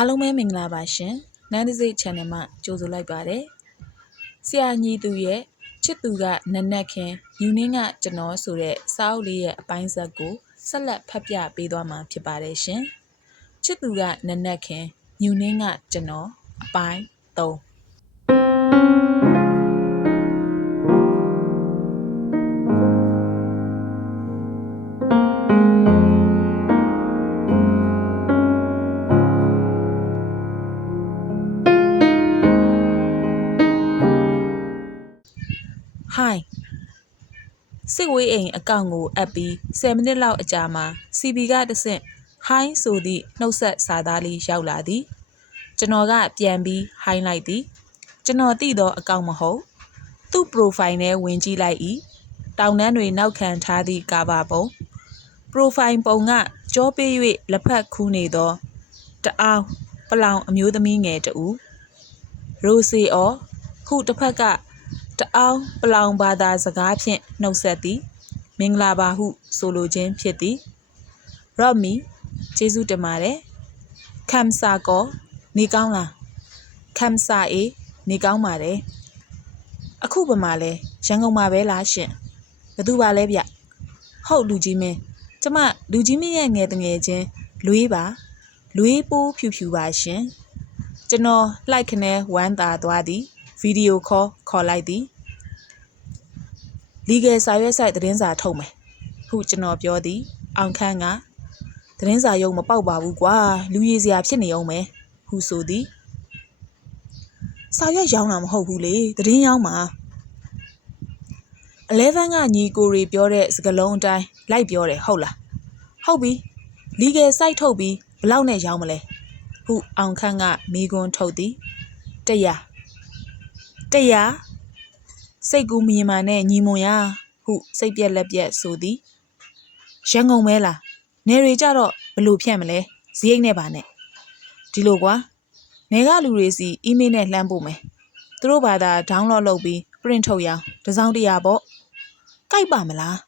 အားလုံးပဲမင်္ဂလာပါရှင်နန်းတစိတ် channel မှာကြိုဆိုလိုက်ပါတယ်ဆရာညီသူရဲ့ချစ်သူကနနက်ခင်ယူနင်းကကျွန်တော်ဆိုတဲ့စာအုပ်လေးရဲ့အပိုင်းဇက်ကိုဆက်လက်ဖတ်ပြပေးသွားမှာဖြစ်ပါတယ်ရှင်ချစ်သူကနနက်ခင်ယူနင်းကကျွန်တော်အပိုင်း3 ဟိုင်းစစ်ဝေးအိမ်အကောင့်ကိုအပ်ပြီး10မိနစ်လောက်အကြာမှာ CB ကတဆင့်ဟိုင်းဆိုသည့်နှုတ်ဆက်စာသားလေးရောက်လာသည်ကျွန်တော်ကပြန်ပြီးဟိုင်းလိုက်သည်ကျွန်တော်သိသောအကောင့်မဟုတ်သူ့ profile နဲ့ဝင်ကြည့်လိုက်၏တောင်တန်းတွေနောက်ခံထားသည့်ကာဗာပုံ profile ပုံကကြောပေး၍လက်ဖက်ခူးနေသောတအောင်ပလောင်အမျိုးသမီးငယ်တဦးရိုစီအော်ခုတစ်ဖက်က တအောင်ပလောင်ဘာသာစကားဖြင့်နှုတ်ဆက်သည်မင်္ဂလာပါဟု ဆိုလိုခြင်းဖြစ်သည်ရော့မီကျေးဇူးတင်ပါတယ်ခမ်ဆာကောနေကောင်းလားခမ်ဆာအေးနေကောင်းပါတယ်အခုဘယ်မှာလဲရန်ကုန်မှာပဲလားရှင်ဘယ်သူပါလဲဗျဟုတ်လူကြီးမင်းကျမလူကြီးမင်းရဲ့ငယ်တငယ်ချင်းလွေးပါလွေးပိုးဖြူဖြူပါရှင်ကျွန်တော်လိုက်ခနဲဝမ်းသာသွားသည် ဗီဒီယိုခေါ်ခေါ်လိုက်သည်လီဂယ်စာရွက်ဆိုင်သတင်းစာထုတ်မယ်ဟုကျွန်တော်ပြောသည် အောင်ခန်းကသတင်းစာရုံမပေါက်ပါဘူးကွာလူရည်စရာဖြစ်နေအောင်မယ်ဟုဆိုသည်စာရွက်ရောင်းတာမဟုတ်ဘူးလေသတင်းရောင်းမှာ11ကညီကိုတွေပြောတဲ့စကားလုံးအတိုင်းလိုက်ပြောတယ်ဟုတ်လားဟုတ်ပြီလီဂယ်စိုက်ထုတ်ပြီးဘလောက်နဲ့ရောင်းမလဲဟုအောင်ခန်းကမိကွန်းထုတ်သည် 100 100စိတ်ကူးမြင်မာနဲ့ညီမွန်ရဟုစိတ်ပြက်လက်ပြက်ဆိုသည်ရန်ကုန်မဲလားနေတွေကြတော့ဘလို့ဖြန့်မလဲဇိအိတ်နဲ့ပါနဲ့ဒီလိုကွာနေကလူတွေစီအီးမေးလ်နဲ့လှမ်းပို့မယ်သူတို့ဘာသာ download လုပ်ပြီး print ထုတ်ရအောင်တစ်စောင်းတရာပေါ့ကြိုက်ပါမလား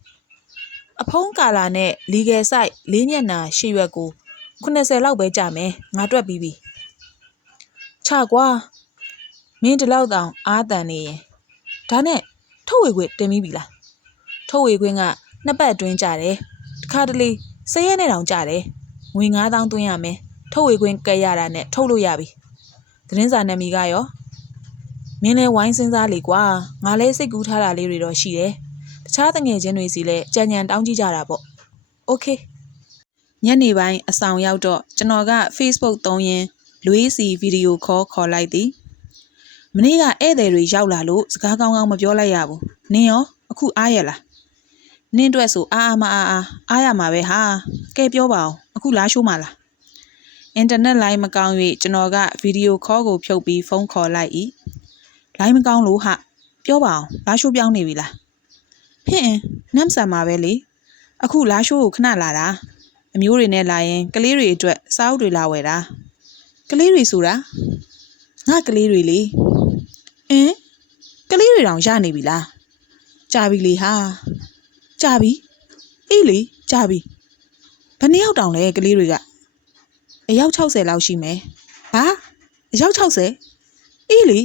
အဖုံးကာလာနဲ့ legal site လေးညက်နာရှေ့ရွက်ကို80လောက်ပဲကြာမယ်ငါတွက်ပြီးပြီချကွာ မင်းဒီလောက်တောင်အားတန်နေရင် ဒါနဲ့ထုတ်ဝေခွင့်တင်ပြီးပြီလားထုတ်ဝေခွင့်ကနှစ်ပတ်အတွင်းကြတယ်တစ်ခါတလေ၁၀ရက်နဲ့တောင်ကြတယ်ငွေ9000သွင်းရမယ်ထုတ်ဝေခွင့်ကဲရတာနဲ့ထုတ်လို့ရပြီသတင်းစာနာမည်ကရောမင်းလဲဝိုင်းစင်းစားလေကွာငါလဲစိတ်ကူးထားတာလေးတွေတော့ရှိတယ်တခြားတငယ်ချင်းတွေစီလဲကြံကြံတောင်းကြည့်ကြတာပေါ့โอเคညနေပိုင်းအဆောင်ရောက်တော့ကျွန်တော်က Facebook သုံးရင်းလွေးစီဗီဒီယိုခေါ်ခေါ်လိုက်သည် မနေ့ကဧည့်သည်တွေရောက်လာလို့စကားကောင်းကောင်းမပြောလိုက်ရဘူးနင်းရောအခုအားရလားနင်းအတွက်ဆိုအားအားမအားအားအားရမှာပဲဟာကဲပြောပါအောင်အခုလားရှိုးမှာလားအင်တာနက်လိုင်းမကောင်း၍ကျွန်တော်ကဗီဒီယိုခေါ်ကိုဖြုတ်ပြီးဖုန်းခေါ်လိုက်၏လိုင်းမကောင်းလို့ဟာပြောပါအောင်လားရှိုးပြောင်းနေပြီလားဟင့်နမ်ဆန်မှာပဲလေအခုလားရှိုးကိုခဏလာတာအမျိုးတွေနဲ့လာရင်ကလေးတွေအတွက်စားအုပ်တွေလာဝယ်တာကလေးတွေဆိုတာငါကလေးတွေလေ အင်းကလေးတွေတောင်ရနေပြီလားကြာပြီလေဟာကြာပြီအေးလေကြာပြီဘယ်နှစ်ယောက်တောင်လဲကလေးတွေကအယောက်60လောက်ရှိမယ်ဟာအယောက်60အေးလေ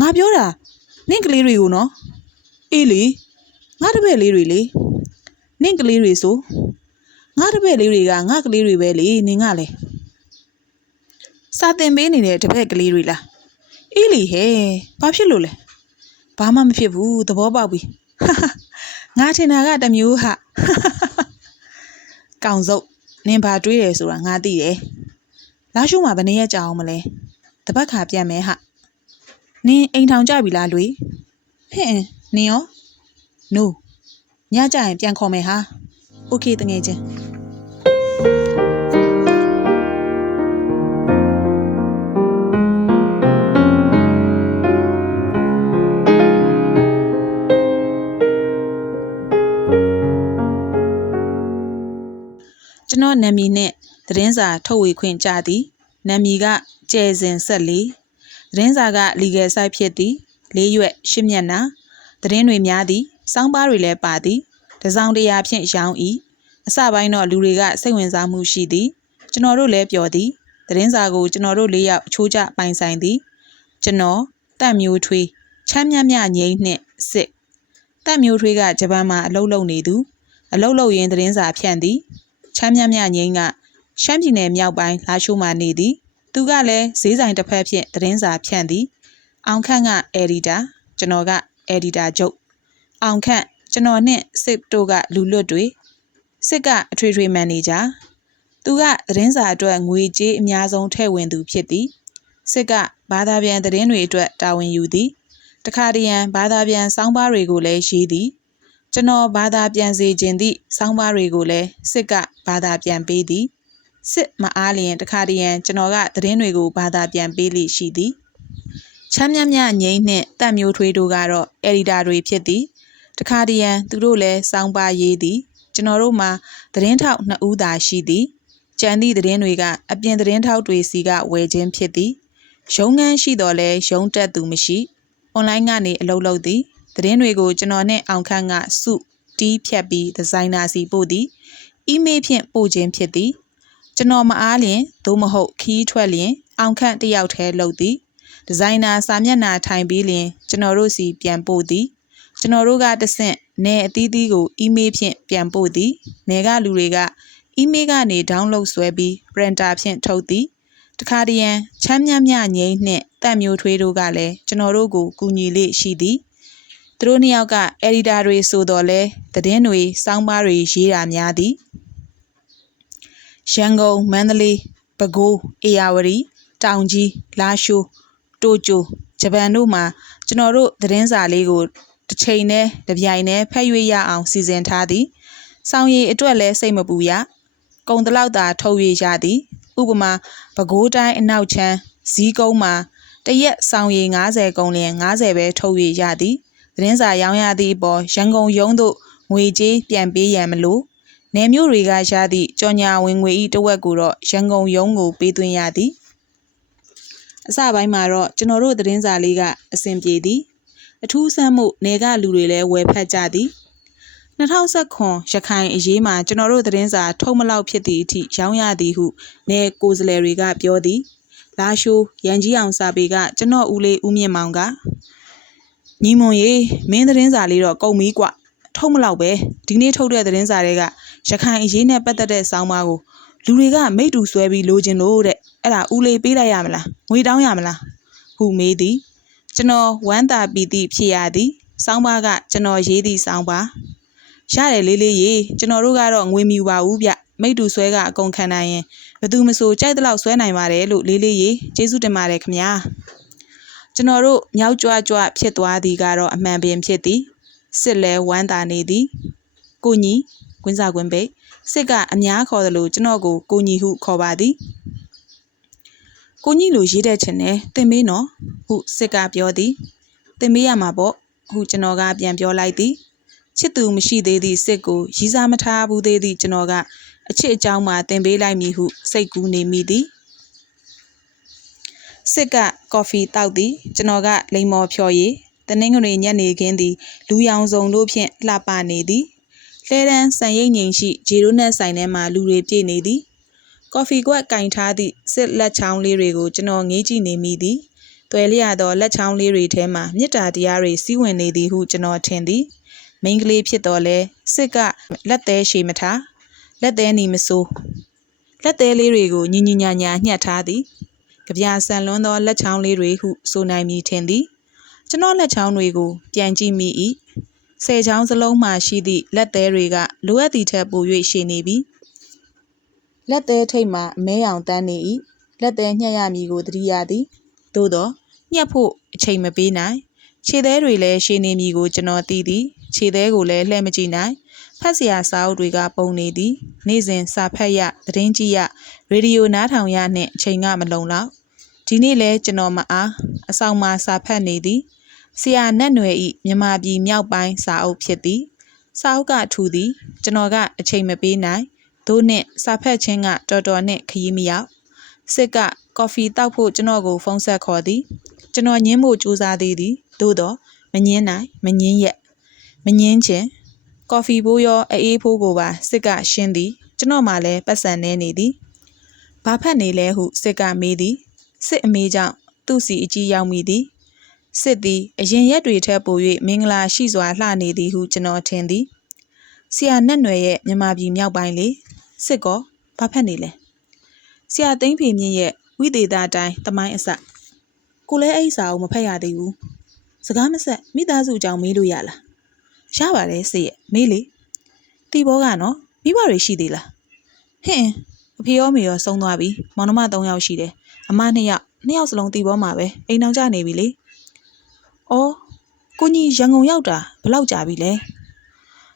ငါပြောတာနင့်ကလေးတွေကိုနော်အေးလေငါတပည့်လေးတွေလေနင့်ကလေးတွေဆိုငါတပည့်လေးတွေကငါကလေးတွေပဲလေနင်ကလေစာတင်ပေးနေတဲ့တပည့်ကလေးတွေလား အေးလီဟဲ့ဘာဖြစ်လို့လဲဘာမှမဖြစ်ဘူးသဘောပေါက်ပြီဟာဟာငါထင်တာကတစ်မျိုးဟာကောင်စုပ်နင်ဘာတွေးတယ်ဆိုတာငါသိတယ်လာရှုံးမှာဘယ်နည်းရက်ကြာအောင်မလဲတပတ်ခါပြန်မဲဟာနင်အိမ်ထောင်ကြပြီလားလွေဟဲ့နင်ရော no ညကြရင်ပြန်ခေါ်မယ်ဟာโอเคတငယ်ချင်း န်တော်နာမည်နဲ့သတင်းစာထုတ်ဝေခွင့်ကြသည်နာမည်ကကျဲစင်ဆက်လေးသတင်းစာက legal site ဖြစ်သည်လေးရွက်ရှစ်မျက်နှာသတင်းတွေများသည်စောင်းပါးတွေလည်းပါသည်တစောင်းတရာဖြင့်ရောင်း၏အစပိုင်းတော့လူတွေကစိတ်ဝင်စားမှုရှိသည်ကျွန်တော်တို့လည်းပြောသည်သသတင်းစာကိုကျွန်တော်တို့လေးယောက်အချိုးကျပိုင်ဆိုင်သည်ကျွန်တော်တက်မျိုးထွေးချမ်းမြတ်မြငိမ့်နှင့်စစ်တက်မျိုးထွေးကဂျပန်မှာအလုပ်လုပ်နေသူအလုပ်လုပ်ရင်းသတင်းစာဖြန့်သည် ချမ်းမြတ်မြငိမ့်ကရှမ်းပြည်နယ်မြောက်ပိုင်းလာရှိုးမှာနေသည် သူကလည်းဈေးဆိုင်တစ်ဖက်ဖြင့်သတင်းစာဖြန့်သည် အောင်ခန့်က editor ကျွန်တော်က editor ချုပ်အောင်ခန့်ကျွန်တော်နှင့်စစ်တို့ကလူလွတ်တွေစစ်ကအထွေထွေမန်နေဂျာသူကသတင်းစာအတွက်ငွေကြေးအများဆုံးထည့်ဝင်သူဖြစ်သည်စစ်ကဘာသာပြန်သတင်းတွေအတွက်တာဝန်ယူသည်တခါတရံဘာသာပြန်စောင်းပါးတွေကိုလည်းရေးသည် ကျွန်တော်ဘာသာပြန်စေခြင်းသည့်စောင်းပါးတွေကိုလည်းစစ်ကဘာသာပြန်ပေးသည်စစ်မအားလျင်တခါတရံကျွန်တော်ကသတင်းတွေကိုဘာသာပြန်ပေးလိရှိသည်ချမ်းမြတ်မြငိမ့်နှင့်တက်မျိုးထွေးတို့ကတော့အက်ဒီတာတွေဖြစ်သည်တခါတရံသူတို့လည်းစောင်းပါးရေးသည် ကျွန်တော်တို့မှာသတင်းထောက်နှစ်ဦးသာရှိသည်ကြံသည့်သတင်းတွေကအပြင်သတင်းထောက်တွေစီကဝယ်ခြင်းဖြစ်သည်ရုံးငန်းရှိတော်လဲရုံးတက်သူမရှိအွန်လိုင်းကနေအလုပ်လုပ်သည် သတင်းတွေကိုကျွန်တော်နဲ့အောင်ခန့်ကစုတီးဖြတ်ပြီးဒီဇိုင်နာစီပို့သည်အီးမေးလ်ဖြင့်ပို့ခြင်းဖြစ်သည်ကျွန်တော်မအားလျင်သို့မဟုတ်ခီးထွက်လျင် အောင်ခန့်တစ်ယောက်တည်းလုပ်သည်ဒီဇိုင်နာစာမျက်နှာထိုင်ပြီးလျင် ကျွန်တော်တို့စီပြန်ပို့သည်ကျွန်တော်တို့ကတဆင့်နယ်အသီးသီးကိုအီးမေးလ်ဖြင့်ပြန်ပို့သည်နယ်ကလူတွေကအီးမေးလ်ကနေ download ဆွဲပြီး printer ဖြင့်ထုတ်သည်တခါတရံချမ်းမြမြငိမ့်နှင့်တက်မျိုးထွေးတို့ကလည်းကျွန်တော်တို့ကိုကူညီလေ့ရှိသည် သူတို့နှစ်ယောက်က editor တွေဆိုတော့လဲသတင်းတွေစောင်းပါးတွေရေးတာများသည်ရန်ကုန်မန္တလေးပဲခူးအေရဝတီတောင်ကြီးလာရှိုးတိုကျိုဂျပန်တို့မှာကျွန်တော်တို့သတင်းစာလေးကိုတစ်ချိန်နဲ့တစ်ပြိုင်နဲ့ဖတ်၍ရအောင်စီစဉ်ထားသည်။ဆောင်းရည်အတွက်လည်းစိတ်မပူရ။ကုံတလောက်သာထုတ်၍ရသည်။ဥပမာပဲခူးတိုင်းအနောက်ချမ်းဇီးကုန်းမှာတရက်ဆောင်းရည်90ကုန်းလျင်90ပဲထုတ်၍ရသည်။ သတင်းစာရောင်းရသည့်အပေါ်ရန်ကုန်ရုံးသို့ငွေကြေးပြန်ပေးရန်မလို့နယ်မြို့တွေကရသည့်ကြော်ညာဝင်ငွေဤတဝက်ကိုတော့ရန်ကုန်ရုံးကိုပေးသွင်းရသည်အစပိုင်းမှာတော့ကျွန်တော်တို့သတင်းစာလေးကအဆင်ပြေသည်အထူးဆန်းမှုနေကလူတွေလည်းဝယ်ဖက်ကြသည်2019ရခိုင်အရေးမှာကျွန်တော်တို့သတင်းစာထုံမလောက်ဖြစ်သည့်အထိရောင်းရသည်ဟုနေကိုယ်စားလှယ်တွေကပြောသည်လာရှိုးရန်ကြီးအောင်စာပေကကျွန်တော်ဦးလေးဦးမြင့်မောင်က ညီမွန်ရေမင်းသတင်းစာလေးတော့ကုန်ပြီကွထုံမလောက်ပဲဒီနေ့ထုတ်တဲ့သတင်းစာတွေကရခိုင်အရေးနဲ့ပတ်သက်တဲ့ဆောင်းပါးကိုလူတွေကမိတ်တူဆွဲပြီးလိုချင်လို့တဲ့အဲ့ဒါဦးလေးပေးလိုက်ရမလားငွေတောင်းရမလားဟုမေးသည်ကျွန်တော်ဝမ်းသာပီတိဖြစ်ရသည်စောင်းပါကကျွန်တော်ရေးသည့်စောင်းပါရတယ်လေးလေးရေကျွန်တော်တို့ကတော့ငွေမြူပါဘူးဗျမိတ်တူဆွဲကအကုန်ခံနိုင်ရင်ဘသူမဆိုကြိုက်တဲ့လောက်ဆွဲနိုင်ပါတယ်လို့လေးလေးရေကျေးဇူးတင်ပါတယ်ခင်ဗျာ ကျွန်တော်တို့မြောက်ကြွကြွဖြစ်သွားသည်ကတော့အမှန်ပင်ဖြစ်သည်စစ်လဲဝမ်းသာနေသည်ကိုညီကွင်းစာကွင်းပိတ်စစ်ကအများခေါ်တယ်လို့ကျွန်တော်ကိုကိုညီဟုခေါ်ပါသည်ကိုကြီးလိုရေးတတ်ချင်တယ်တင်မေးနော်ဟုစစ်ကပြောသည်တင်မေးရမှာပေါ့ဟုကျွန်တော်ကပြန်ပြောလိုက်သည်ချစ်သူမရှိသေးသည့်စစ်ကိုရီးစားမထားဘူးသေးသည့်ကျွန်တော်ကအချစ်အကြောင်းမှတင်ပေးလိုက်မည်ဟုစိတ်ကူးနေမိသည် စစ်ကကော်ဖီတောက်သည်ကျွန်တော်ကလိမ်မော်ဖြော်ရည်တနင်္ဂနွေညနေခင်းသည်လူရောင်စုံတို့ဖြင့်လှပနေသည်လှဲတန်းစံရိပ်ငိန်ရှိဂျီရိုနက်ဆိုင်ထဲမှလူတွေပြည့်နေသည်ကော်ဖီကွက်ကင်ထားသည့်စစ်လက်ချောင်းလေးတွေကိုကျွန်တော်ငေးကြည့်နေမိသည်။တွယ်လျသောလက်ချောင်းလေးတွေထဲမှမေတ္တာတရားတွေစီးဝင်နေသည်ဟုကျွန်တော်ထင်သည်။မိန်းကလေးဖြစ်တော်လဲစစ်ကလက်သေးရှည်မထားလက်သေးနီမဆိုးလက်သေးလေးတွေကိုညီညီညာညာညှက်ထားသည်။ ကြပြဆန်လွန်းသောလက်ချောင်းလေးတွေဟုဆိုနိုင်မည်ထင်သည်။ကျွန်တော်လက်ချောင်းတွေကို ပြန်ကြည့်မိ၏။ဆယ်ချောင်းစလုံးမှရှိသည့်လက်သေးတွေကလိုအပ်သည့်ထက်ပို၍ရှည်နေပြီ။လက်သေးထိတ်မှအမဲရောင်တန်းနေ၏လက်သေးညှက်ရမည်ကိုသတိရသည်သို့သောညှက်ဖို့အချိန်မပေးနိုင်ခြေသေးတွေလည်းရှည်နေမည်ကိုကျွန်တော်သိသည်ခြေသေးကိုလည်းလှည့်မကြည့်နိုင်ဖတ်စရာစာအုပ်တွေကပုံနေသည်နေ့စဉ်စာဖတ်ရသတင်းကြည့်ရရေဒီယိုနားထောင်ရနှင့်အချိန်ကမလုံလောက် ဒီနေ့လဲကျွန်တော်မအားအဆောင်မှာစာဖတ်နေသည်ဆရာနတ်နွယ်ဤမြန်မာပြည်မြောက်ပိုင်းစာအုပ်ဖြစ်သည်စာအုပ်ကထူသည်ကျွန်တော်ကအချိန်မပေးနိုင်သို့နှင့်စာဖတ်ခြင်းကတော်တော်နှင့်ခရီးမရောက်စစ်ကကော်ဖီတောက်ဖို့ကျွန်တော်ကိုဖုန်းဆက်ခေါ်သည်ကျွန်တော်ညင်းဖို့ကြိုးစားသေးသည်သို့တော့မညင်းနိုင်မညင်းရက်မညင်းခြင်းကော်ဖီဘိုးရောအေးဖိုးကိုပါစစ်ကရှင်းသည်ကျွန်တော်မှလည်းပတ်စံနေနေသည်ဘာဖက်နေလဲဟုစစ်ကမေးသည် စစ်အမေကြောင့်သူ့စီအကြီးရောက်မိသည်စစ်သည်အရင်ရက်တွေထက်ပို၍မင်္ဂလာရှိစွာလှနေသည်ဟုကျွန်တော်ထင်သည်ဆရာနက်နွယ်ရဲ့မြန်မာပြည်မြောက်ပိုင်းလေစစ်ကောဘာဖက်နေလဲဆရာသိန်းဖေမြင့်ရဲ့ဝိသေသတိုင်းတမိုင်းအစကိုလည်းအဲ့စာကိုမဖက်ရသေးဘူးစကားမဆက်မိသားစုအကြောင်းမေးလို့ရလားရပါတယ်စစ်ရဲ့မေးလေတီဘောကနော်မိဘတွေရှိသေးလားဟင်အဖေရောမေရောဆုံးသွားပြီမောင်နှမ၃ယောက်ရှိတယ် အမ၂ယောက်နှစ်ယောက်စလုံးတီဘောမှာပဲအိမ်အောင်ကြနေပြီလေအော်ကိုကြီးရန်ကုန်ရောက်တာဘယ်လောက်ကြာပြီလဲ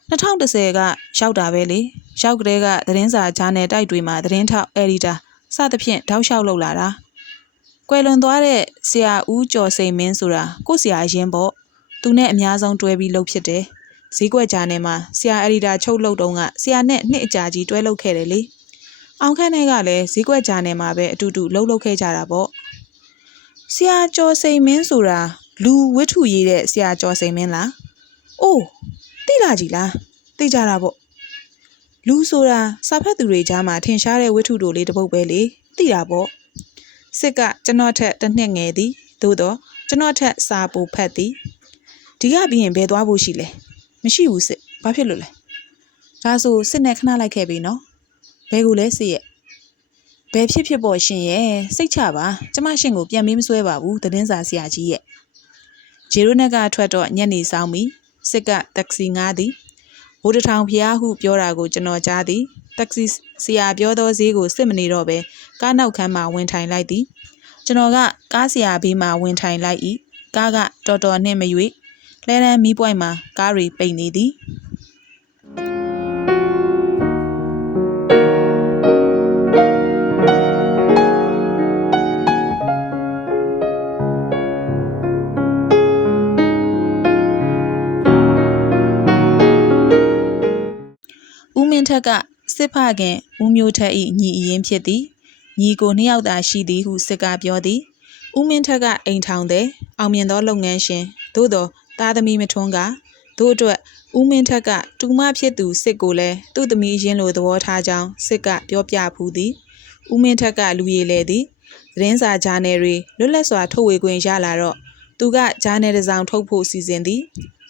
2010ကရောက်တာပဲလေရောက်ကလေးကသတင်းစာဂျာနယ်တိုက်တွေမှာသတင်းထောက်အယ်ဒီတာစသဖြင့်တောက်လျှောက်လုပ်လာတာကွယ်လွန်သွားတဲ့ဆရာဦးကျော်စိန်မင်းဆိုတာကို့ဆရာအရင်ပေါ့သူနဲ့အများဆုံးတွဲပြီးလုပ်ဖြစ်တယ်ဈေးကွက်ဂျာနယ်မှာဆရာအယ်ဒီတာချုပ်လုပ်တုန်းကဆရာနဲ့နှစ်အကြာကြီးတွဲလုပ်ခဲ့တယ်လေ အောင်ခန့်နဲ့ကလည်းဈေးကွက်ဂျာနယ်မှာပဲအတူတူလှုပ်လှုပ်ခဲ့ကြတာပေါ့ဆရာကျော်စိန်မင်းဆိုတာလူဝတ္ထုရေးတဲ့ဆရာကျော်စိန်မင်းလားအိုးသိလာကြီးလားသိကြတာပေါ့လူဆိုတာစာဖတ်သူတွေကြားမှာထင်ရှားတဲ့ဝတ္ထုတို့လေးတစ်ပုဒ်ပဲလေသိတာပေါ့စစ်ကကျွန်တော်ထက်တစ်နှစ်ငယ်သည်သို့တော့ကျွန်တော်ထက်စာပိုဖတ်သည်ဒီကပြီးရင်ဘယ်သွားဖို့ရှိလဲမရှိဘူးစစ်ဘာဖြစ်လို့လဲဒါဆိုစစ်နဲ့ခဏလိုက်ခဲ့ပြီနော် ဘယ်ကိုလဲစစ်ရဲ့ဘယ်ဖြစ်ဖြစ်ပေါ်ရှင်ရဲ့စိတ်ချပါကျမရှင်ကိုပြန်မေးမဆွဲပါဘူးသတင်းစာဆရာကြီးရဲ့ဂျေရိုနက်ကထွက်တော့ညနေဆောင်ပြီစစ်ကတက္ကစီငားသည်ဘိုးတထောင်ဖျားဟုပြောတာကိုကျွန်တော်ကြားသည်တက္ကစီဆရာပြောသောဈေးကိုစစ်မနေတော့ပဲကားနောက်ခန်းမှာဝင်ထိုင်လိုက်သည်ကျွန်တော်ကကားဆရာဘေးမှာဝင်ထိုင်လိုက်၏ကားကတော်တော်နှင့်မရွေလဲရန်မီးပွိုင်မှာကားတွေပိတ်နေသည် င်းထက်ကစစ်ဖခင်ဦးမျိုးထက်၏ညီအရင်ဖြစ်သည်ညီကိုနှစ်ယောက်သာရှိသည်ဟုစစ်ကပြောသည်ဦးမင်းထက်ကအိမ်ထောင်သည်အောင်မြင်သောလုပ်ငန်းရှင်သို့သောသားသမီးမထွန်းကတို့အတွက်ဦးမင်းထက်ကတူမဖြစ်သူစစ်ကိုလည်းသူ့သမီးရင်းလိုသဘောထားကြောင်းစစ်ကပြောပြဖူးသည်ဦးမင်းထက်ကလူရည်လေသည်သတင်းစာဂျာနယ်တွေလွတ်လပ်စွာထုတ်ဝေခွင့်ရလာတော့သူကဂျာနယ်တစ်စောင်ထုတ်ဖို့စီစဉ်သည်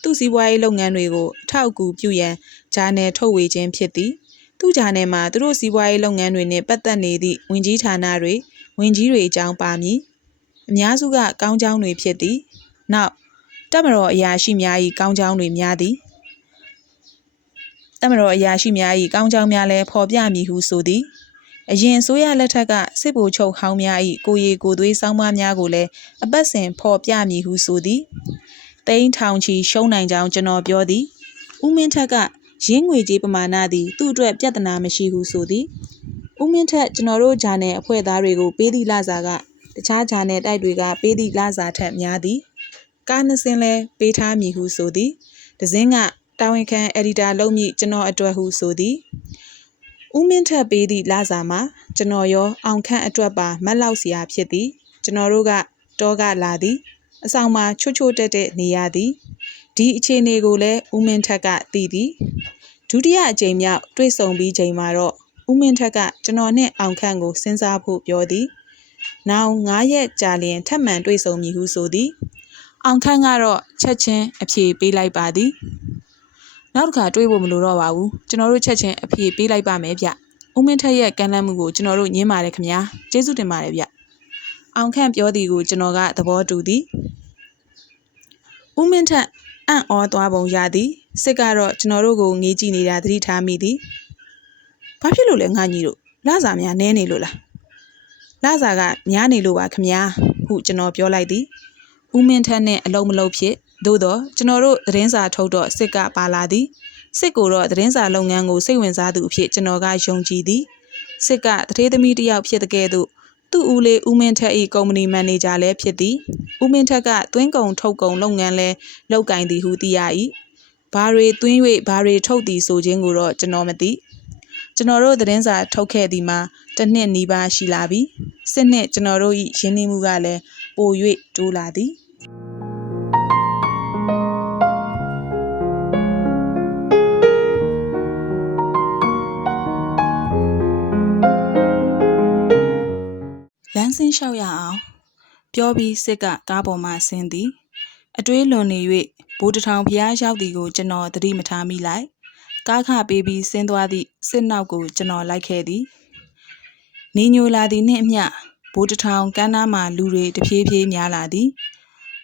သူ့စီးပွားရေးလုပ်ငန်းတွေကိုအထောက်အကူပြုရန်ဂျာနယ်ထုတ်ဝေခြင်းဖြစ်သည်သူ့ဂျာနယ်မှာသူတို့စီးပွားရေးလုပ်ငန်းတွေနဲ့ပတ်သက်နေသည့်ဝင်ကြီးဌာနတွေဝင်ကြီးတွေအကြောင်းပါမည်အများစုကကောင်းကြောင်းတွေဖြစ်သည်နောက်တမတော်အရာရှိများ၏ကောင်းကြောင်းတွေများသည်တမတော်အရာရှိများ၏ကောင်းကြောင်းများလည်းဖော်ပြမည်ဟုဆိုသည်အရင်ဆိုရလက်ထက်ကစစ်ဗိုလ်ချုပ်ဟောင်းများ၏ကိုရီကိုသွေးစောင်းမများကိုလည်းအပတ်စဉ်ဖော်ပြမည်ဟုဆိုသည် တိန်းထောင်ချီရှုံးနိုင်ကြောင်းကျွန်တော်ပြောသည်ဦးမင်းထက်ကရင်းငွေကြေးပမာဏသည်သူ့အတွက်ပြဿနာမရှိဟုဆိုသည်ဦးမင်းထက်ကျွန်တော်တို့ဂျာနယ်အဖွဲ့သားတွေကိုပေးသည့်လစာကတခြားဂျာနယ်တိုက်တွေကပေးသည့်လစာထက်များသည်ကားနှစ်စင်းလဲပေးထားမည်ဟုဆိုသည်ဒဇင်းကတာဝန်ခံအက်ဒီတာလုပ်မည်ကျွန်တော်အတွက်ဟုဆိုသည်ဦးမင်းထက်ပေးသည့်လစာမှာကျွန်တော်ရောအောင်ခန့်အတွက်ပါမက်လောက်စရာဖြစ်သည်ကျွန်တော်တို့ကတောကလာသည် အဆောင်မှာချွတ်ချွတ်တက်တက်နေရသည်ဒီအခြေအနေကိုလည်းဦးမင်းထက်ကသိသည်ဒုတိယအကြိမ်မြောက်တွေ့ဆုံပြီးချိန်မှာတော့ဦးမင်းထက်ကကျွန်တော်နဲ့အောင်ခန့်ကိုစဉ်းစားဖို့ပြောသည်။နောက်9ရက်ကြာလျင်ထပ်မံတွေ့ဆုံမည်ဟုဆိုသည်။အောင်ခန့်ကတော့ချက်ချင်းအဖြေပေးလိုက်ပါသည်။နောက်တစ်ခါတွေ့ဖို့မလိုတော့ပါဘူး။ကျွန်တော်တို့ချက်ချင်းအဖြေပေးလိုက်ပါမယ်ဗျ။ဦးမင်းထက်ရဲ့ကမ်းလှမ်းမှုကိုကျွန်တော်တို့ညင်းပါတယ်ခင်ဗျာ။ကျေးဇူးတင်ပါတယ်ဗျ။ အောင်ခန့်ပြောသည်ကိုကျွန်တော်ကသဘောတူသည်။ဦးမင်းထက်အံ့ဩသွားပုံရသည်စစ်ကတော့ကျွန်တော်တို့ကိုငေးကြည့်နေတာသတိထားမိသည်ဘာဖြစ်လို့လဲငါညီတို့လစာများနဲနေလို့လားလစာကများနေလို့ပါခမညာဟုကျွန်တော်ပြောလိုက်သည်ဦးမင်းထက်နဲ့အလုံးမလုံးဖြစ်သို့တော့ကျွန်တော်တို့သတင်းစာထုတ်တော့စစ်ကပါလာသည်စစ်ကိုတော့သတင်းစာလုပ်ငန်းကိုစိတ်ဝင်စားသူအဖြစ်ကျွန်တော်ကယုံကြည်သည်စစ်ကတထေးသမီးတစ်ယောက်ဖြစ်တဲ့ကဲ့သို့ သူ့ဦးလေးဦးမင်းထက်၏ကုမ္ပဏီမန်နေဂျာလည်းဖြစ်သည်ဦးမင်းထက်ကသွင်းကုန်ထုတ်ကုန်လုပ်ငန်းလည်းလုပ်ကင်သည်ဟုသိရ၏ဘာတွေသွင်း၍ဘာတွေထုတ်သည်ဆိုခြင်းကိုတော့ကျွန်တော်မသိကျွန်တော်တို့သတင်းစာထုတ်ခဲ့သည်မှာတစ်နှစ်နီးပါးရှိလာပြီစစ်နှစ်ကျွန်တော်တို့၏ရင်းနှီးမှုကလည်းပို၍တိုးလာသည် လမ်းဆင်းလျှောက်ရအောင်ပြောပြီးစစ်ကကားပေါ်မှဆင်းသည်အတွေးလွန်နေ၍ဘိုးတထောင်ဖျားရောက်သည်ကိုကျွန်တော်သတိမထားမိလိုက်ကားခပေးပြီးဆင်းသွားသည့်စစ်နောက်ကိုကျွန်တော်လိုက်ခဲ့သည်နေညိုလာသည်နှင့်အမျှဘိုးတထောင်ကမ်းနားမှလူတွေတဖြည်းဖြည်းများလာသည်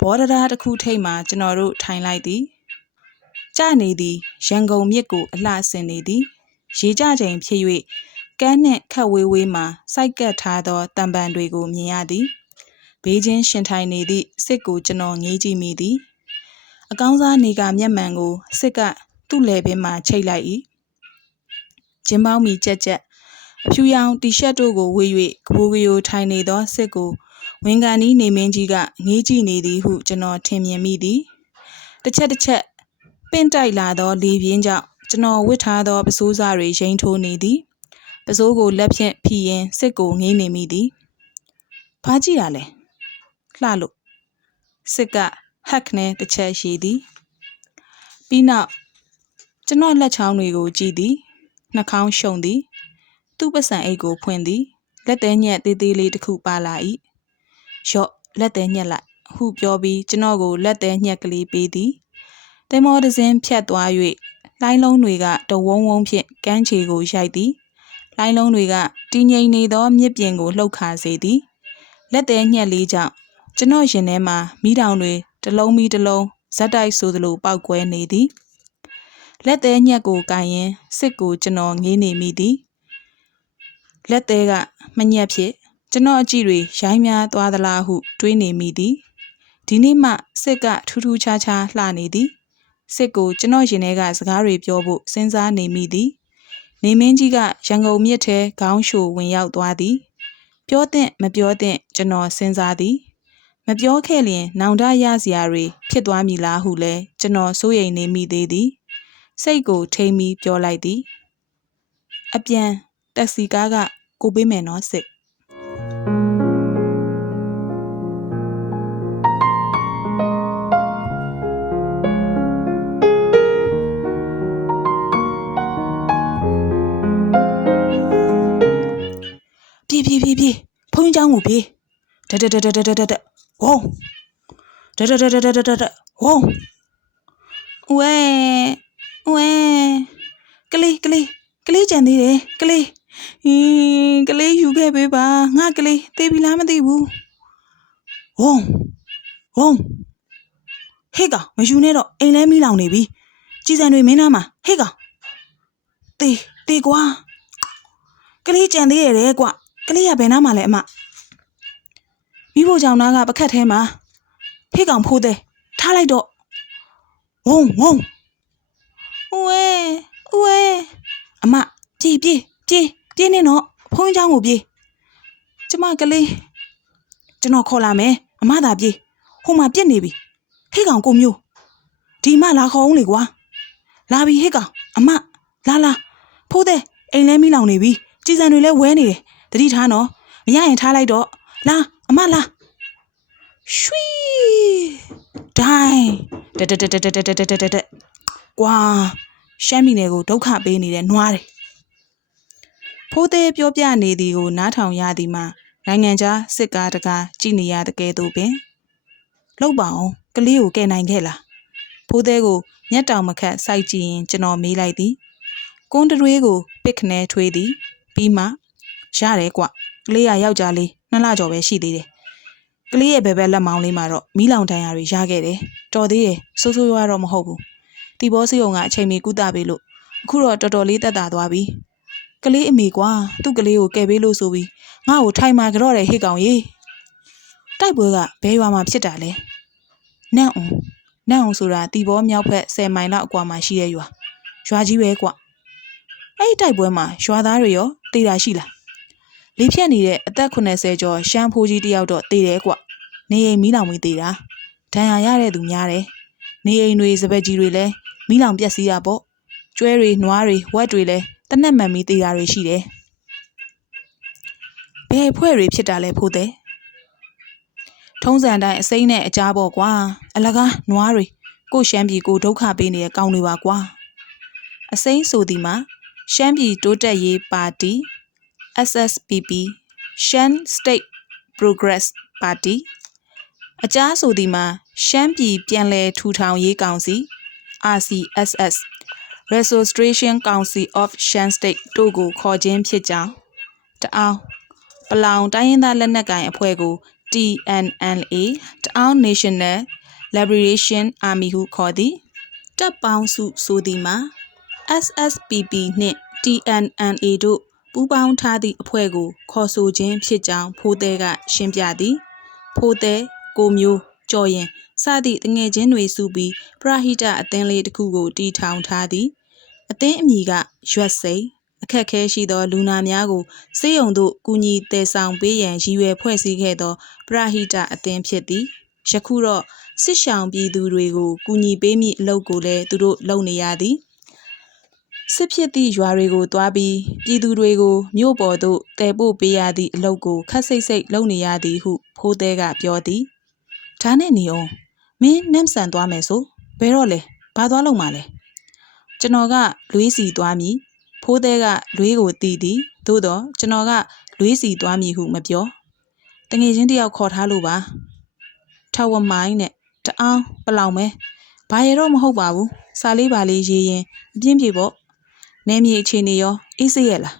ဘောဒရာတစ်ခုထိပ်မှကျွန်တော်တို့ထိုင်လိုက်သည်ကြနေသည်ရန်ကုန်မြစ်ကိုအလှဆင်နေသည်ရေကြချိန်ဖြစ်၍ ကမ်းနှင့်ခတ်ဝေးဝေးမှစိုက်ကပ်ထားသောတံပံတွေကို မြင်ရသည် ဘေးချင်းရှင်ထိုင်နေသည့် စစ်ကို ကျွန်တော်ငေးကြည့်မိသည် အကောင်းစားနေကမျက်မှန်ကို စစ်က သူ့လယ်ပင်မှချိတ်လိုက်၏ဂျင်းပေါင်းမီကြက်ကြက်အဖြူရောင်တီရှပ်တို့ကိုဝေ၍ကပူကယိုထိုင်နေသော စစ်ကို ဝင်ကန်ဤနေမင်းကြီးက ငေးကြည့်နေသည်ဟု ကျွန်တော် ထင်မြင်မိသည် တစ်ချက်တစ်ချက် ပင့်တိုက်လာသော လေပြင်းကြောင့် ကျွန်တော်ဝစ်ထားသော ပစိုးစားတွေရိမ့်ထိုးနေသည်ပ စိုးကိုလက်ဖြင့်ဖိရင်းစစ်ကိုငေးနေမိသည်ဘာကြည့်ရလဲလှလို့စစ်ကဟက်နဲ့တစ်ချက်ရှိသည်ပြီးနောက်ကျွန်တော်လက်ချောင်းတွေကိုကြည့်သည်နှာခေါင်းရှုံသည်သူ့ပစံအိတ်ကိုဖွင့်သည်လက်သေးညက်သေးသေးလေးတစ်ခုပါလာ၏ရော့လက်သေးညက်လိုက်ဟုပြောပြီးကျွန်တော်ကိုလက်သေးညက်ကလေးပေးသည်တင်မောတစ်စင်းဖြတ်သွား၍လိုင်းလုံးတွေကတဝုံဝုံဖြင့်ကမ်းခြေကိုရိုက်သည် လိုင်းလုံးတွေကတည်ငြိမ်နေသောမြစ်ပြင်ကိုလှုပ်ခါစေသည်လက်သေးညက်လေးကြောင့်ကျွန်တော်ရင်ထဲမှာမိတောင်တွေတစ်လုံးပြီးတစ်လုံးဇက်တိုက်ဆိုသလိုပောက်ကွဲနေသည်လက်သေးညက်ကိုကင်ရင်စစ်ကိုကျွန်တော်ငေးနေမိသည်လက်သေးကမညက်ဖြစ်ကျွန်တော်အကြည့်တွေရိုင်းများသွားသလားဟုတွေးနေမိသည်ဒီနေ့မှစစ်ကထူးထူးခြားခြားလှနေသည်စစ်ကိုကျွန်တော်ရင်ထဲကစကားတွေပြောဖို့စဉ်းစားနေမိသည် နေမင်းကြီးကရန်ကုန်မြစ်ထဲခေါင်းရှိုဝင်ရောက်သွားသည် ပြောတဲ့မပြောတဲ့ကျွန်တော်စဉ်းစားသည် မပြောခဲ့လျင် နောင်တရစရာတွေဖြစ်သွားမည်လားဟုလဲကျွန်တော်စိုးရိမ်နေမိသေးသည် စိတ်ကိုထိမ့်ပြီးပြောလိုက်သည် အပြန်တက်စီကားကကိုပေးမယ်နော်စစ် ကိုပြေးတက်တက်တက်တက်တက်တက်ဝုံးတက်တက်တက်တက်တက်တက်ဝုံးဝဲဝဲကလေးကလေးကလေးကြံသေးတယ်ကလေးဟင်းကလေးယူခဲ့ပေးပါငါကလေးသေးပြီလားမသိဘူးဝုံးဝုံးဟေ့ကောင်မယူနဲ့တော့အိမ်လဲမီးလောင်နေပြီကြည်စံတွေမင်းသားမှာဟေ့ကောင်တေးတေးကွာကလေးကြံသေးရတယ်ကွာကလေးကဘယ်နားမှာလဲအမ မိဖို့ကြောင့်နားကပကတ်ထဲမှာဖေးကောင်ဖိုးသေးထားလိုက်တော့ဝုံဝုံဝဲဝဲအမပြေးပြေးပြေးပြေးနေတော့ဖုန်းချောင်းကိုပြေးကျမကလေးကျွန်တော်ခေါ်လာမယ်အမသာပြေးဟိုမှာပြက်နေပြီဟိတ်ကောင်ကိုမျိုးဒီမလာခေါ်အောင်လေကွာလာပြီဟိတ်ကောင်အမလာလာဖိုးတဲ့အိမ်လဲမိလောင်နေပြီကြည်စံတွေလဲဝဲနေတယ်တတိထားနော်မရရင်ထားလိုက်တော့လာ အမလာရွှီဒိုင်းတတတတတတတတတကွာရှမ်းပြည်နယ်ကိုဒုက္ခပေးနေတဲ့နွားတွေဖိုးသေးပြောပြနေသည်ကိုနားထောင်ရသည်မှာနိုင်ငံခြားစစ်ကားတကားကြည်နေရတဲ့ကဲ့သို့ပင်လောက်ပါအောင်ကလေးကိုကယ်နိုင်ခဲ့လားဖိုးသေးကိုမျက်တောင်မခတ်စိုက်ကြည့်ရင်ကျွန်တော်မေးလိုက်သည်ကွန်းတရွေးကိုပစ်ခနဲထွေးသည်ပြီးမှရတယ်ကွကလေးကယောက်ျားလေး နှစ်လကျော်ပဲရှိသေးတယ်ကလေးရဲ့ဘယ်ဘက်လက်မောင်းလေးမှာတော့မီးလောင်တန်ရာတွေရခဲ့တယ်တော်သေးတယ်ဆိုးဆိုးရွားတော့မဟုတ်ဘူးတီဘောစီုံကအချိန်မီကုသပေးလို့အခုတော့တော်တော်လေးတက်တာသွားပြီကလေးအမေကွာသူ့ကလေးကိုကယ်ပေးလို့ဆိုပြီးငါ့ကိုထိုင်မာကြတော့တယ်ဟေ့ကောင်ရေတိုက်ပွဲကဘဲရွာမှာဖြစ်တာလဲနန့်အောင်နန့်အောင်ဆိုတာတီဘောမြောက်ဖက်10မိုင်လောက်အကွာမှာရှိတဲ့ရွာရွာကြီးပဲကွအဲ့ဒီတိုက်ပွဲမှာရွာသားတွေရောတေးတာရှိလား လေဖြတ်နေတဲ့အသက်80ကျော်ရှမ်းဖိုးကြီးတယောက်တော့တေးတယ်ကွနေအိမ်မီးလောင်ပြီးတေးတာဒဏ်ရာရတဲ့သူများတယ်နေအိမ်တွေစပက်ကြီးတွေလည်းမီးလောင်ပျက်စီးတာပေါ့ကျွဲတွေနွားတွေဝက်တွေလည်းတနက်မှန်ပြီးတေးတာတွေရှိတယ်ဘယ်ဖွဲ့တွေဖြစ်တာလဲဖိုးတဲ့ထုံးစံတိုင်းအစိမ့်နဲ့အကြားပေါ့ကွာအလကားနွားတွေကိုရှမ်းပြည်ကိုဒုက္ခပေးနေတဲ့ကောင်းတွေပါကွာအစိမ့်ဆိုဒီမှာရှမ်းပြည်တိုးတက်ရေးပါတီ SSPP ရှမ်း State Progress Party အကြားဆိုဒီမှာရှမ်းပြည်ပြန်လည်ထူထောင်ရေးကောင်စီ RCSS Restoration Council of Shan State တို့ကိုခေါ်ခြင်းဖြစ်ကြောင်းတအောင်ပလောင်တိုင်းရင်းသားလက်နက်ကိုင်အဖွဲ့ကို TNLA တအောင် National Liberation Army ဟုခေါ်သည်တပ်ပေါင်းစုဆိုသည်မှာ SSPP နှင့် TNNA တို့ ပူးပေါင်းထားသည့်အဖွဲ့ကို ခေါ်ဆိုခြင်းဖြစ်ကြောင်း ဖိုးသည်ကရှင်းပြသည်ဖိုးသည်ကိုမျိုးကျော်ရင်စသည့်တငယ်ချင်းတွေစုပြီး ပရဟိတအသင်းလေးတစ်ခုကိုတီထောင်ထားသည်အသင်းအမည်က ရွက်စိန်အခက်ခဲရှိသောလူနာများကိုစေယုံတို့ကူညီတည်ဆောင်ပေးရန်ရည်ရွယ်ဖွဲ့စည်းခဲ့သော ပရဟိတအသင်းဖြစ်သည်ယခုတော့စစ်ဆောင်ပြည်သူတွေကိုကူညီပေးမည့်အလုပ်ကိုလည်းသူတို့လုပ်နေရသည် စစ်ဖြစ်သည့်ရွာတွေကိုတွားပြီးပြည်သူတွေကိုမြို့ပေါ်သို့တည်ပို့ပေးရသည့်အလုပ်ကိုခက်စိတ်စိတ်လုပ်နေရသည်ဟုဖိုးသေးကပြောသည်ဒါနဲ့နေအောင်မင်းနမ်ဆန်သွားမယ်ဆိုဘယ်တော့လဲဘာသွားလို့မလဲကျွန်တော်ကလွေးစီသွားမည်ဖိုးသေးကလွေးကိုတီးသည်သို့တော့ကျွန်တော်ကလွေးစီသွားမည်ဟုမပြောတငယ်ချင်းတယောက်ခေါ်ထားလို့ပါထဝမိုင်းနဲ့တအောင်ပလောင်မဲဘာရတော့မဟုတ်ပါဘူးစာလေးပါလေးရေးရင်အပြင်းပြေပေါ့ နေမြေအခြေအနေရောအေးဆေးရလား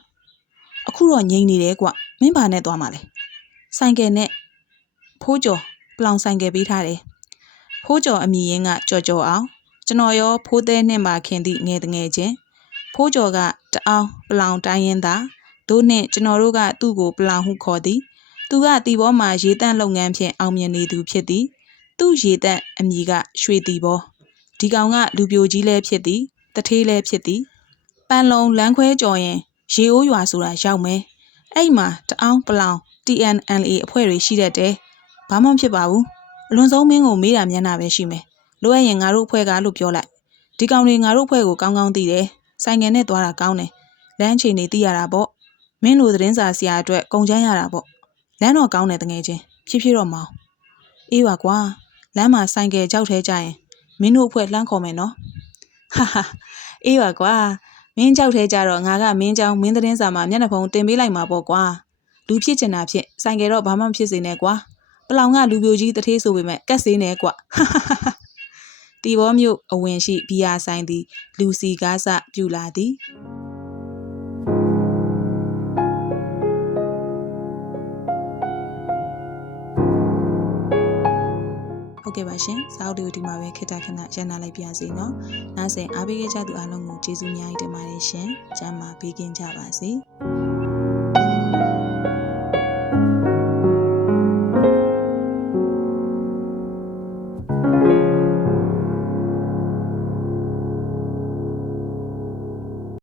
အခုတော့ငြိမ်နေတယ်ကွမင်းဘာနဲ့သွားမှာလဲဆိုင်ကယ်နဲ့ဖိုးကျော်ပလောင်ဆိုင်ကယ်ပေးထားတယ်ဖိုးကျော်အမည်ရင်းကကြော်ကြော်အောင်ကျွန်တော်ရောဖိုးသေးနဲ့မှခင်သည့်ငယ်တငယ်ချင်းဖိုးကျော်ကတအောင်ပလောင်တိုင်းရင်းသားတို့နှင့်ကျွန်တော်တို့ကသူ့ကိုပလောင်ဟုခေါ်သည်သူကတီဘောမှာရေတန့်လုပ်ငန်းဖြင့်အောင်မြင်နေသူဖြစ်သည်သူ့ရေတန့်အမည်ကရွှေတီဘောဒီကောင်ကလူပြိုကြီးလည်းဖြစ်သည်တထေးလည်းဖြစ်သည် ပန်လုံလမ်းခွဲကြော်ရင်ရေအိုးရွာဆိုတာရောက်မယ်။အဲ့မှာတအောင်ပလောင် TNLA အဖွဲ့တွေရှိတတ်တယ်။ဘာမှမဖြစ်ပါဘူး။အလွန်ဆုံးမင်းကိုမေးတာမျက်နှာပဲရှိမယ်။လိုအပ်ရင်ငါတို့အဖွဲ့ကလို့ပြောလိုက်။ဒီကောင်တွေငါတို့အဖွဲ့ကိုကောင်းကောင်းသိတယ်။ဆိုင်ငယ်နဲ့သွားတာကောင်းတယ်။လမ်းချိန်တွေသိရတာပေါ့။မင်းလိုသတင်းစာဆရာအတွက်ကုန်ချမ်းရတာပေါ့။လမ်းတော့ကောင်းတယ်တငယ်ချင်းဖြည်းဖြည်းတော့မအောင်။အေးပါကွာ။လမ်းမှာဆိုင်ကယ်ကြောက်ထဲကြရင်မင်းတို့အဖွဲ့လှမ်းခေါ်မယ်နော်။ဟာဟာအေးပါကွာ။ မင်းကြောက်ထဲကြတော့ငါကမင်းကြောင်မင်းသတင်းစာမှာမျက်နှာဖုံးတင်ပေးလိုက်မှာပေါ့ကွာလူဖြစ်ချင်တာဖြစ်ဆိုင်ကယ်တော့ဘာမှမဖြစ်စေနဲ့ကွာပလောင်ကလူပြိုကြီးတထေးဆိုပေမဲ့ကတ်စေးနဲ့ကွာတီဘောမြို့အဝင်ရှိဘီယာဆိုင်သည် လူစီကားစပြူလာသည် ဟုတ်ကဲ့ပါရှင်စာအုပ်တွေကိုဒီမှာပဲခေတ္တခဏရန်နာလိုက်ပါစေနော်နားဆင်အားပေးကြတဲ့အားလုံးကိုကျေးဇူးများတင်ပါတယ်ရှင်ကျမ်းမာပေးကင်းကြပါစေ